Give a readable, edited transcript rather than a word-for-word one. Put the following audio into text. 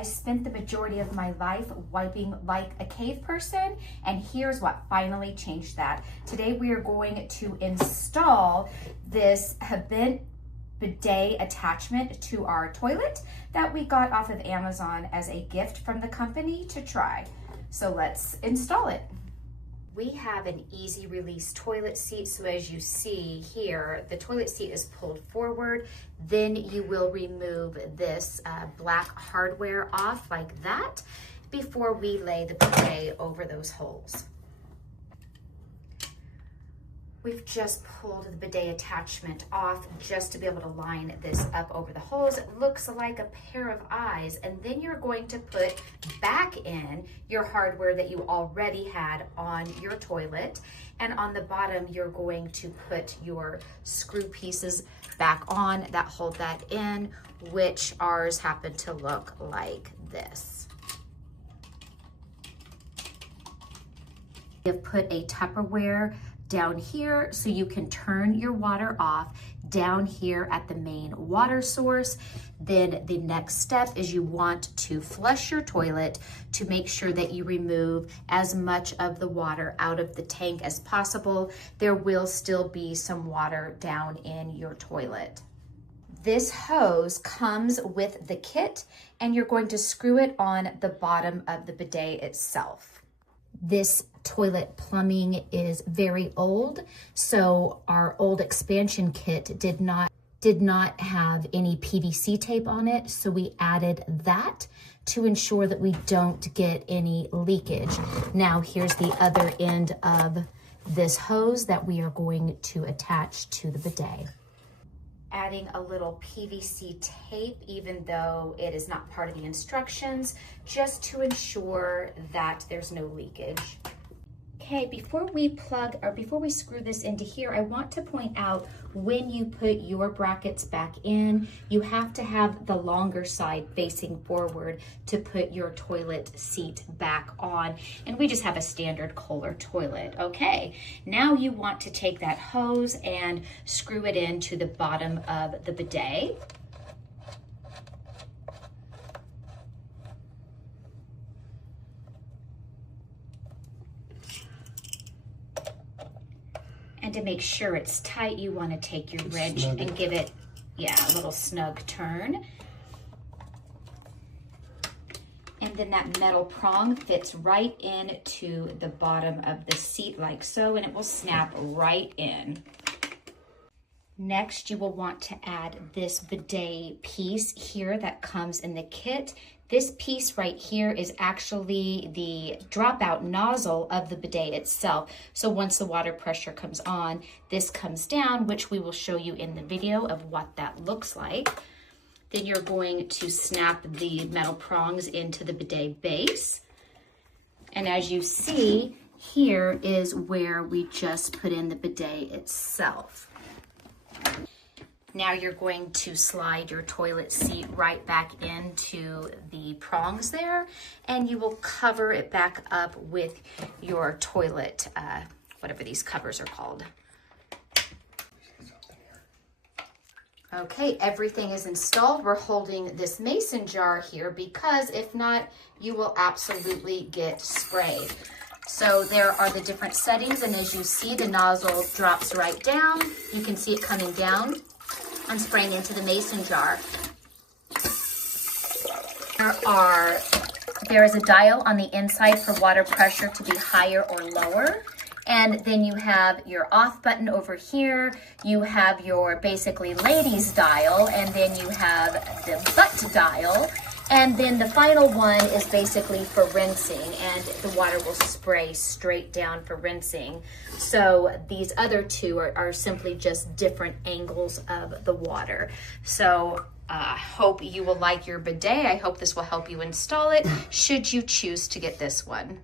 I spent the majority of my life wiping like a cave person, and here's what finally changed that. Today we are going to install this Hibbent Bidet attachment to our toilet that we got off of Amazon as a gift from the company to try. So let's install it. We have an easy release toilet seat, so as you see here, the toilet seat is pulled forward. Then you will remove this black hardware off like that before we lay the bidet over those holes. We've just pulled the bidet attachment off just to be able to line this up over the holes. It looks like a pair of eyes, and then you're going to put back in your hardware that you already had on your toilet. And on the bottom, you're going to put your screw pieces back on that hold that in, which ours happen to look like this. We have put a Tupperware down here so you can turn your water off down here at the main water source. Then the next step is you want to flush your toilet to make sure that you remove as much of the water out of the tank as possible. There will still be some water down in your toilet. This hose comes with the kit, and you're going to screw it on the bottom of the bidet itself. This toilet plumbing is very old, so our old expansion kit did not have any PVC tape on it, so we added that to ensure that we don't get any leakage. Now here's the other end of this hose that we are going to attach to the bidet. Adding a little PVC tape, even though it is not part of the instructions, just to ensure that there's no leakage. Okay, before we screw this into here, I want to point out when you put your brackets back in, you have to have the longer side facing forward to put your toilet seat back on. And we just have a standard Kohler toilet. Okay, now you want to take that hose and screw it into the bottom of the bidet. And to make sure it's tight, you want to take your wrench and give it, a little snug turn. And then that metal prong fits right into the bottom of the seat like so, and it will snap right in. Next, you will want to add this bidet piece here that comes in the kit. This piece right here is actually the dropout nozzle of the bidet itself. So once the water pressure comes on, this comes down, which we will show you in the video of what that looks like. Then you're going to snap the metal prongs into the bidet base. And as you see, here is where we just put in the bidet itself. Now you're going to slide your toilet seat right back into the prongs there, and you will cover it back up with your toilet, whatever these covers are called. Okay, everything is installed. We're holding this mason jar here because if not, you will absolutely get sprayed. So there are the different settings, and as you see, the nozzle drops right down. You can see it coming down and spraying into the mason jar. There is a dial on the inside for water pressure to be higher or lower. And then you have your off button over here. You have your basically ladies dial, and then you have the butt dial. And then the final one is basically for rinsing, and the water will spray straight down for rinsing. So these other two are simply just different angles of the water. So I hope you will like your bidet. I hope this will help you install it should you choose to get this one.